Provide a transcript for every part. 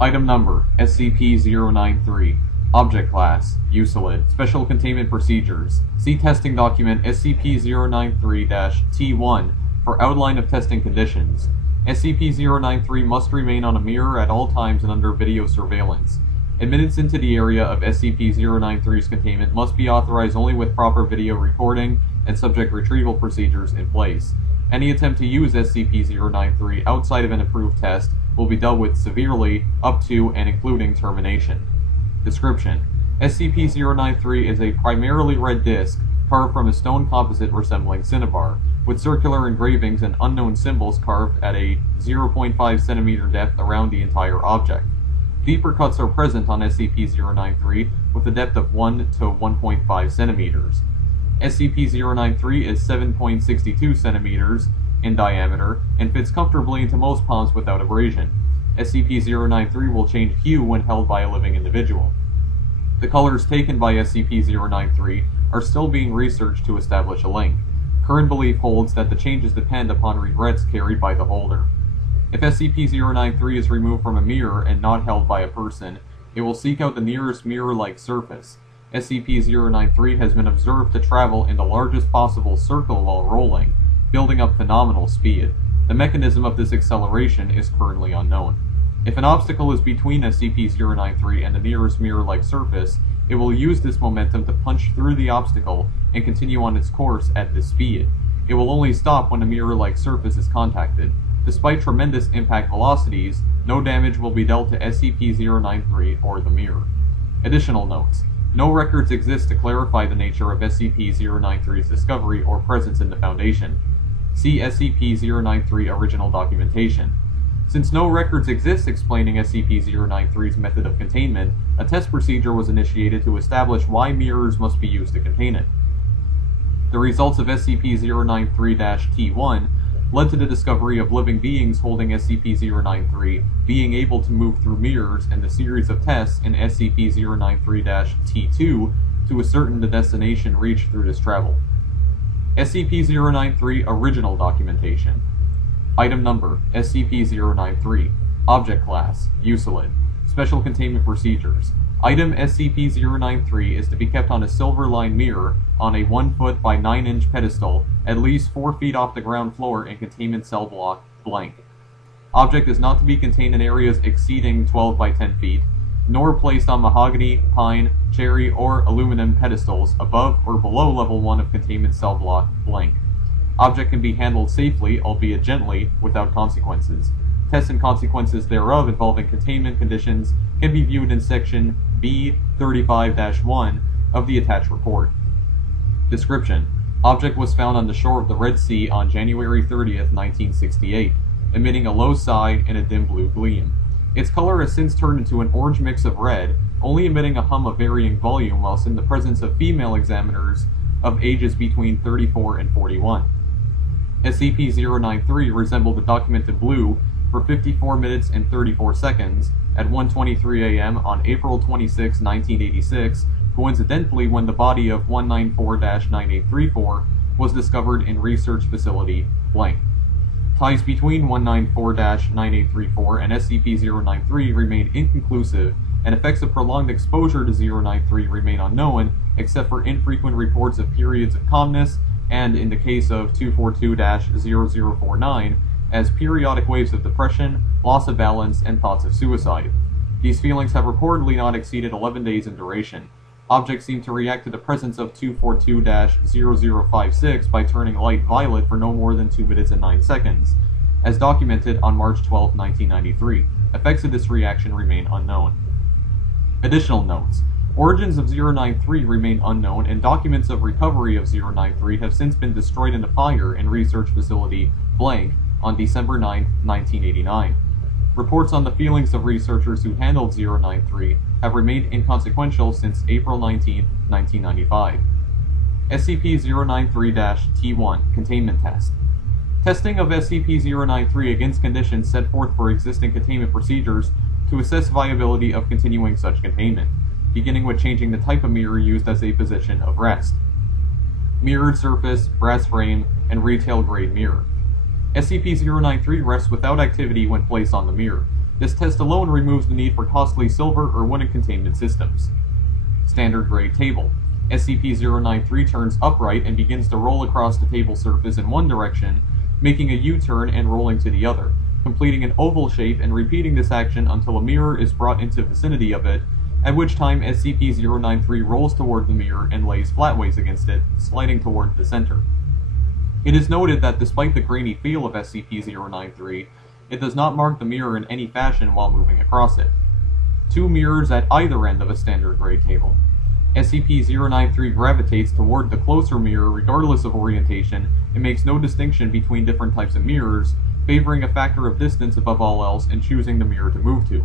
Item Number, SCP-093. Object Class, Uselid. Special Containment Procedures. See Testing Document SCP-093-T1 for outline of testing conditions. SCP-093 must remain on a mirror at all times and under video surveillance. Admittance into the area of SCP-093's containment must be authorized only with proper video recording and subject retrieval procedures in place. Any attempt to use SCP-093 outside of an approved test will be dealt with severely, up to and including termination. Description: SCP-093 is a primarily red disc carved from a stone composite resembling cinnabar, with circular engravings and unknown symbols carved at a 0.5 cm depth around the entire object. Deeper cuts are present on SCP-093 with a depth of 1 to 1.5 cm. SCP-093 is 7.62 cm in diameter and fits comfortably into most palms without abrasion. SCP-093 will change hue when held by a living individual. The colors taken by SCP-093 are still being researched to establish a link. Current belief holds that the changes depend upon regrets carried by the holder. If SCP-093 is removed from a mirror and not held by a person, it will seek out the nearest mirror-like surface. SCP-093 has been observed to travel in the largest possible circle while rolling, building up phenomenal speed. The mechanism of this acceleration is currently unknown. If an obstacle is between SCP-093 and the nearest mirror-like surface, it will use this momentum to punch through the obstacle and continue on its course at this speed. It will only stop when a mirror-like surface is contacted. Despite tremendous impact velocities, no damage will be dealt to SCP-093 or the mirror. Additional notes: no records exist to clarify the nature of SCP-093's discovery or presence in the Foundation. See SCP-093 original documentation. Since no records exist explaining SCP-093's method of containment, a test procedure was initiated to establish why mirrors must be used to contain it. The results of SCP-093-T1 led to the discovery of living beings holding SCP-093 being able to move through mirrors and the series of tests in SCP-093-T2 to ascertain the destination reached through this travel. SCP-093 Original Documentation. Item Number, SCP-093. Object Class, Uselid. Special Containment Procedures. Item SCP-093 is to be kept on a silver-lined mirror on a 1 foot by 9 inch pedestal at least 4 feet off the ground floor in Containment Cell Block blank. Object is not to be contained in areas exceeding 12 by 10 feet, nor placed on mahogany, pine, cherry, or aluminum pedestals above or below level 1 of Containment Cell Block blank. Object can be handled safely, albeit gently, without consequences. Tests and consequences thereof involving containment conditions can be viewed in Section B35-1 of the attached report. Description: object was found on the shore of the Red Sea on January 30th, 1968, emitting a low sigh and a dim blue gleam. Its color has since turned into an orange mix of red, only emitting a hum of varying volume whilst in the presence of female examiners of ages between 34 and 41. SCP-093 resembled the documented blue for 54 minutes and 34 seconds at 1:23 a.m. on April 26, 1986, coincidentally when the body of 194-9834 was discovered in Research Facility blank. Ties between 194-9834 and SCP-093 remain inconclusive, and effects of prolonged exposure to 093 remain unknown, except for infrequent reports of periods of calmness, and in the case of 242-0049, as periodic waves of depression, loss of balance, and thoughts of suicide. These feelings have reportedly not exceeded 11 days in duration. Objects seem to react to the presence of 242-0056 by turning light violet for no more than 2 minutes and 9 seconds, as documented on March 12, 1993. Effects of this reaction remain unknown. Additional notes: origins of 093 remain unknown, and documents of recovery of 093 have since been destroyed in a fire in Research Facility blank on December 9, 1989. Reports on the feelings of researchers who handled 093 have remained inconsequential since April 19, 1995. SCP-093-T1 Containment Test. Testing of SCP-093 against conditions set forth for existing containment procedures to assess viability of continuing such containment, beginning with changing the type of mirror used as a position of rest. Mirrored surface, brass frame, and retail-grade mirror. SCP-093 rests without activity when placed on the mirror. This test alone removes the need for costly silver or wooden containment systems. Standard grade table. SCP-093 turns upright and begins to roll across the table surface in one direction, making a U-turn and rolling to the other, completing an oval shape and repeating this action until a mirror is brought into the vicinity of it, at which time SCP-093 rolls toward the mirror and lays flatways against it, sliding toward the center. It is noted that despite the grainy feel of SCP-093, it does not mark the mirror in any fashion while moving across it. 2 mirrors at either end of a standard grade table. SCP-093 gravitates toward the closer mirror regardless of orientation and makes no distinction between different types of mirrors, favoring a factor of distance above all else and choosing the mirror to move to.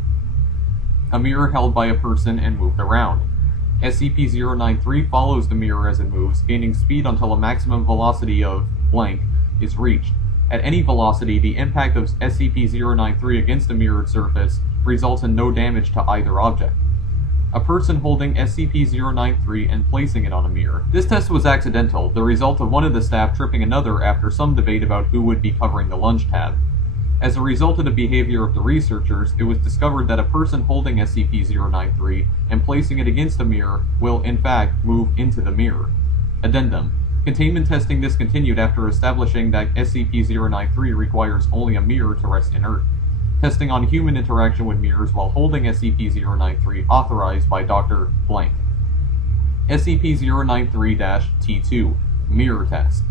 A mirror held by a person and moved around. SCP-093 follows the mirror as it moves, gaining speed until a maximum velocity of blank is reached. At any velocity, the impact of SCP-093 against a mirrored surface results in no damage to either object. A person holding SCP-093 and placing it on a mirror. This test was accidental, the result of one of the staff tripping another after some debate about who would be covering the lunch tab. As a result of the behavior of the researchers, it was discovered that a person holding SCP-093 and placing it against a mirror will, in fact, move into the mirror. Addendum. Containment testing discontinued after establishing that SCP-093 requires only a mirror to rest inert. Testing on human interaction with mirrors while holding SCP-093 authorized by Dr. Blank. SCP-093-T2 Mirror Test.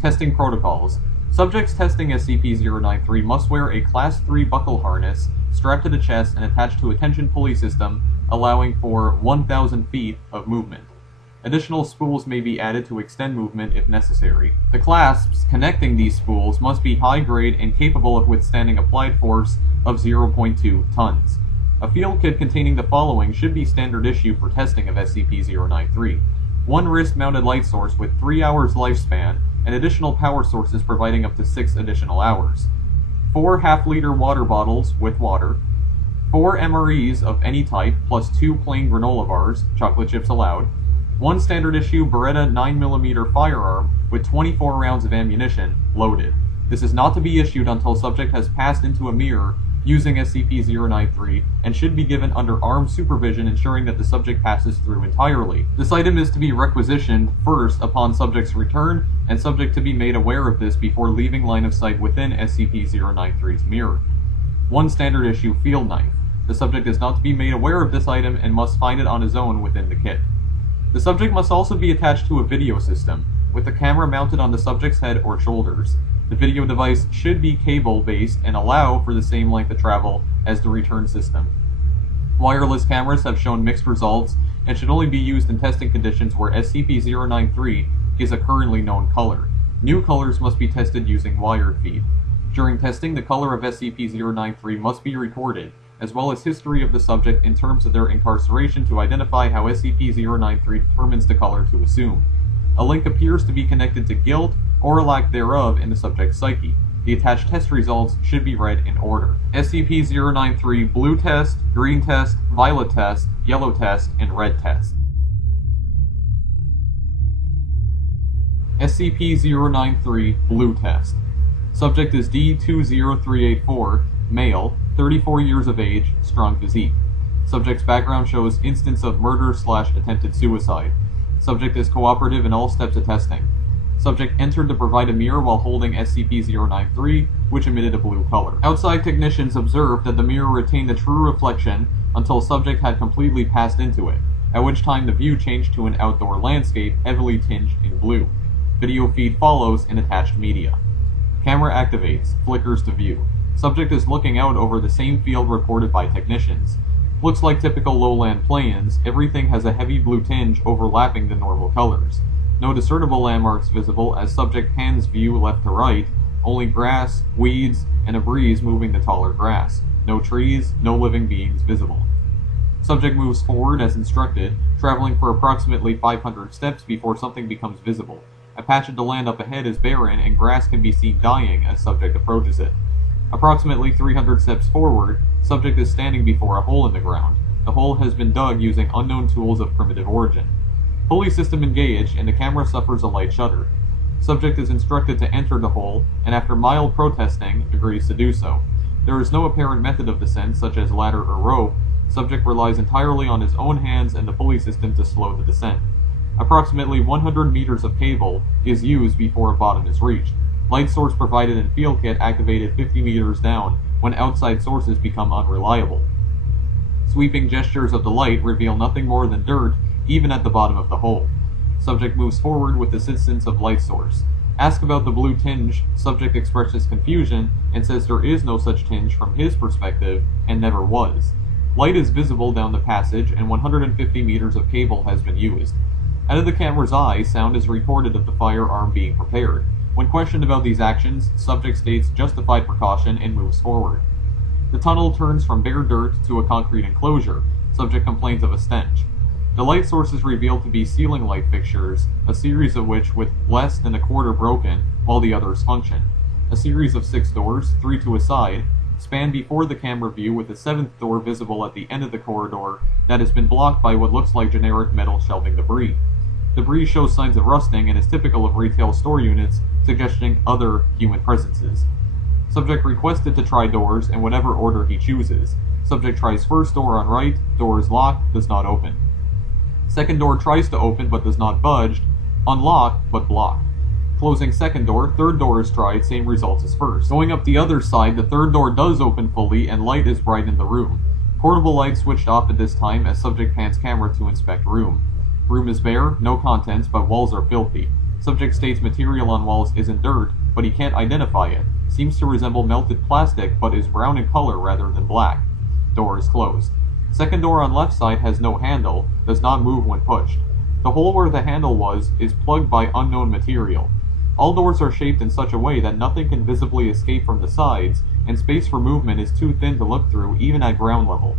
Testing Protocols. Subjects testing SCP-093 must wear a Class 3 buckle harness strapped to the chest and attached to a tension pulley system, allowing for 1,000 feet of movement. Additional spools may be added to extend movement if necessary. The clasps connecting these spools must be high grade and capable of withstanding applied force of 0.2 tons. A field kit containing the following should be standard issue for testing of SCP-093. 1 wrist-mounted light source with 3 hours lifespan, and additional power sources providing up to 6 additional hours. 4 half-liter water bottles with water. 4 MREs of any type, plus 2 plain granola bars, chocolate chips allowed. 1 standard issue Beretta 9mm firearm with 24 rounds of ammunition, loaded. This is not to be issued until subject has passed into a mirror using SCP-093 and should be given under armed supervision, ensuring that the subject passes through entirely. This item is to be requisitioned first upon subject's return, and subject to be made aware of this before leaving line of sight within SCP-093's mirror. 1 standard issue field knife. The subject is not to be made aware of this item and must find it on his own within the kit. The subject must also be attached to a video system, with the camera mounted on the subject's head or shoulders. The video device should be cable-based and allow for the same length of travel as the return system. Wireless cameras have shown mixed results and should only be used in testing conditions where SCP-093 is a currently known color. New colors must be tested using wired feed. During testing, the color of SCP-093 must be recorded, as well as history of the subject in terms of their incarceration to identify how SCP-093 determines the color to assume. A link appears to be connected to guilt, or a lack thereof, in the subject's psyche. The attached test results should be read in order. SCP-093 Blue Test, Green Test, Violet Test, Yellow Test, and Red Test. SCP-093 Blue Test. Subject is D-20384, male, 34 years of age, strong physique. Subject's background shows instance of murder/attempted suicide. Subject is cooperative in all steps of testing. Subject entered to provide a mirror while holding SCP-093, which emitted a blue color. Outside technicians observed that the mirror retained a true reflection until subject had completely passed into it, at which time the view changed to an outdoor landscape heavily tinged in blue. Video feed follows in attached media. Camera activates, flickers to view. Subject is looking out over the same field reported by technicians. Looks like typical lowland plains, everything has a heavy blue tinge overlapping the normal colors. No discernible landmarks visible as subject pans view left to right, only grass, weeds, and a breeze moving the taller grass. No trees, no living beings visible. Subject moves forward as instructed, traveling for approximately 500 steps before something becomes visible. A patch of the land up ahead is barren and grass can be seen dying as subject approaches it. Approximately 300 steps forward, subject is standing before a hole in the ground. The hole has been dug using unknown tools of primitive origin. Pulley system engaged, and the camera suffers a light shudder. Subject is instructed to enter the hole, and after mild protesting, agrees to do so. There is no apparent method of descent, such as ladder or rope. Subject relies entirely on his own hands and the pulley system to slow the descent. Approximately 100 meters of cable is used before bottom is reached. Light source provided in field kit activated 50 meters down when outside sources become unreliable. Sweeping gestures of the light reveal nothing more than dirt, even at the bottom of the hole. Subject moves forward with assistance of light source. Asked about the blue tinge, subject expresses confusion and says there is no such tinge from his perspective and never was. Light is visible down the passage and 150 meters of cable has been used. Out of the camera's eye, sound is reported of the firearm being prepared. When questioned about these actions, subject states justified precaution and moves forward. The tunnel turns from bare dirt to a concrete enclosure. Subject complains of a stench. The light source is revealed to be ceiling light fixtures, a series of which with less than a quarter broken, while the others function. A series of 6 doors, 3 to a side, span before the camera view with a 7th door visible at the end of the corridor that has been blocked by what looks like generic metal shelving debris. Debris shows signs of rusting and is typical of retail store units, suggesting other human presences. Subject requested to try doors in whatever order he chooses. Subject tries first door on right, door is locked, does not open. Second door tries to open but does not budge, unlocked but blocked. Closing second door, third door is tried, same results as first. Going up the other side, the third door does open fully and light is bright in the room. Portable light switched off at this time as subject pans camera to inspect room. Room is bare, no contents, but walls are filthy. Subject states material on walls isn't dirt, but he can't identify it. Seems to resemble melted plastic, but is brown in color rather than black. Door is closed. Second door on left side has no handle, does not move when pushed. The hole where the handle was is plugged by unknown material. All doors are shaped in such a way that nothing can visibly escape from the sides, and space for movement is too thin to look through even at ground level.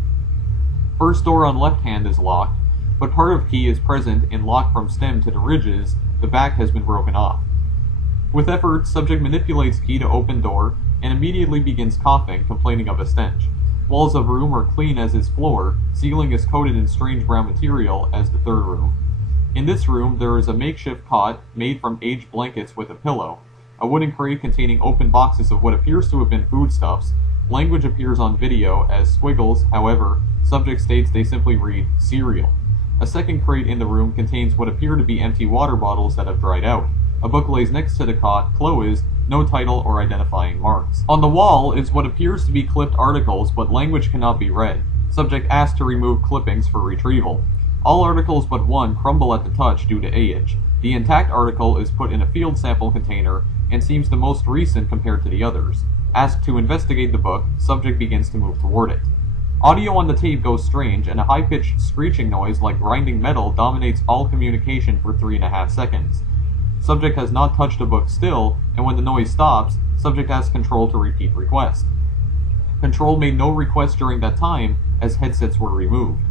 First door on left hand is locked, but part of key is present in lock from stem to the ridges, the back has been broken off. With effort, subject manipulates key to open door and immediately begins coughing, complaining of a stench. Walls of room are clean as is floor, ceiling is coated in strange brown material as the third room. In this room, there is a makeshift cot made from aged blankets with a pillow, a wooden crate containing open boxes of what appears to have been foodstuffs. Language appears on video as squiggles, however, subject states they simply read cereal. A second crate in the room contains what appear to be empty water bottles that have dried out. A book lays next to the cot, closed, no title or identifying marks. On the wall is what appears to be clipped articles, but language cannot be read. Subject asked to remove clippings for retrieval. All articles but one crumble at the touch due to age. The intact article is put in a field sample container and seems the most recent compared to the others. Asked to investigate the book, subject begins to move toward it. Audio on the tape goes strange, and a high-pitched screeching noise like grinding metal dominates all communication for 3.5 seconds. Subject has not touched a book still, and when the noise stops, subject asks Control to repeat request. Control made no request during that time, as headsets were removed.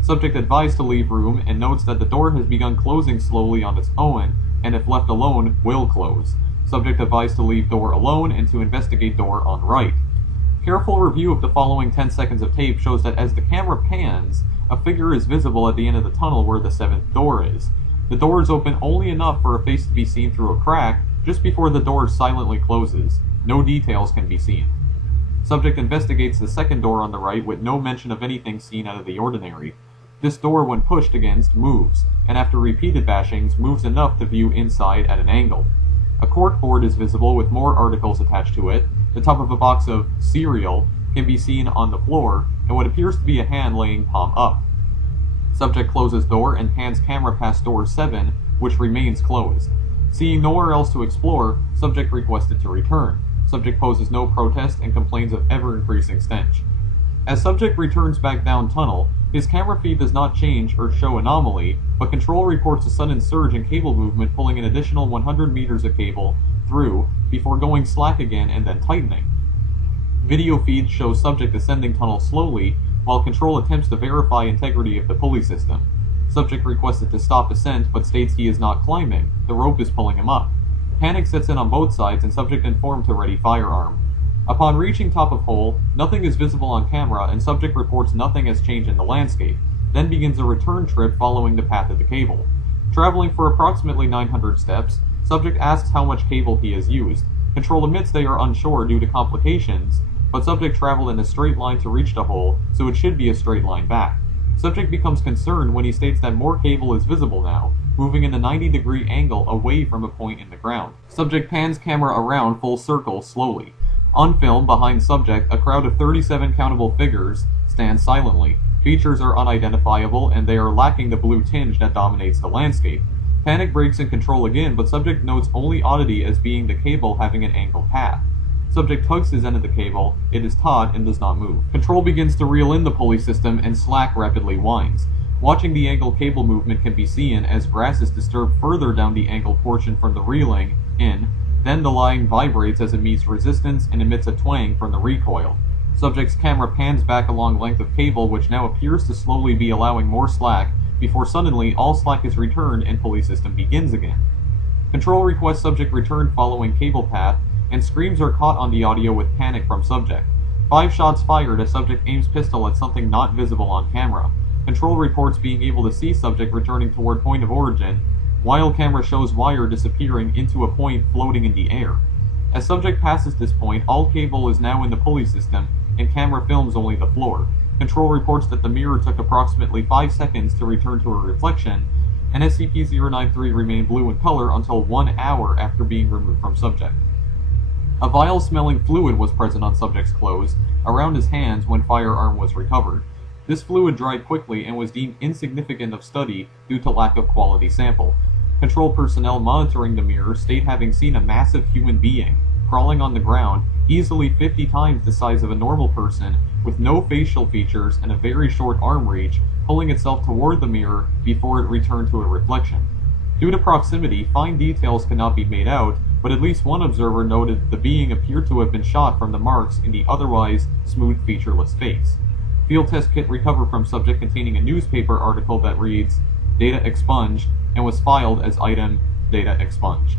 Subject advised to leave room and notes that the door has begun closing slowly on its own, and if left alone, will close. Subject advised to leave door alone and to investigate door on right. Careful review of the following 10 seconds of tape shows that as the camera pans, a figure is visible at the end of the tunnel where the 7th door is. The door is open only enough for a face to be seen through a crack just before the door silently closes. No details can be seen. Subject investigates the second door on the right with no mention of anything seen out of the ordinary. This door, when pushed against, moves, and after repeated bashings, moves enough to view inside at an angle. A cork board is visible with more articles attached to it. The top of a box of cereal can be seen on the floor, and what appears to be a hand laying palm up. Subject closes door and pans camera past door 7, which remains closed. Seeing nowhere else to explore, subject requested to return. Subject poses no protest and complains of ever-increasing stench. As subject returns back down tunnel, his camera feed does not change or show anomaly, but Control reports a sudden surge in cable movement pulling an additional 100 meters of cable through before going slack again and then tightening. Video feed shows subject ascending tunnel slowly, while Control attempts to verify integrity of the pulley system. Subject requested to stop ascent, but states he is not climbing. The rope is pulling him up. Panic sets in on both sides, and subject informed to ready firearm. Upon reaching top of hole, nothing is visible on camera, and subject reports nothing has changed in the landscape, then begins a return trip following the path of the cable. Traveling for approximately 900 steps, subject asks how much cable he has used. Control admits they are unsure due to complications, but subject traveled in a straight line to reach the hole, so it should be a straight line back. Subject becomes concerned when he states that more cable is visible now, moving in a 90-degree angle away from a point in the ground. Subject pans camera around full circle slowly. On film, behind subject, a crowd of 37 countable figures stand silently. Features are unidentifiable, and they are lacking the blue tinge that dominates the landscape. Panic breaks in control again, but subject notes only oddity as being the cable having an angled path. Subject tugs his end of the cable, it is taut and does not move. Control begins to reel in the pulley system and slack rapidly winds. Watching the angled cable movement can be seen as grass is disturbed further down the angled portion from the reeling in, then the line vibrates as it meets resistance and emits a twang from the recoil. Subject's camera pans back along length of cable which now appears to slowly be allowing more slack before suddenly all slack is returned and pulley system begins again. Control requests subject return following cable path, and screams are caught on the audio with panic from subject. 5 shots fired as subject aims pistol at something not visible on camera. Control reports being able to see subject returning toward point of origin, while camera shows wire disappearing into a point floating in the air. As subject passes this point, all cable is now in the pulley system, and camera films only the floor. Control reports that the mirror took approximately 5 seconds to return to a reflection, and SCP-093 remained blue in color until 1 hour after being removed from subject. A vile-smelling fluid was present on subject's clothes, around his hands when firearm was recovered. This fluid dried quickly and was deemed insignificant of study due to lack of quality sample. Control personnel monitoring the mirror state having seen a massive human being, crawling on the ground, easily 50 times the size of a normal person, with no facial features and a very short arm reach, pulling itself toward the mirror before it returned to a reflection. Due to proximity, fine details cannot be made out, but at least one observer noted that the being appeared to have been shot from the marks in the otherwise smooth, featureless face. Field test kit recovered from subject containing a newspaper article that reads, "Data expunged," and was filed as item "Data expunged."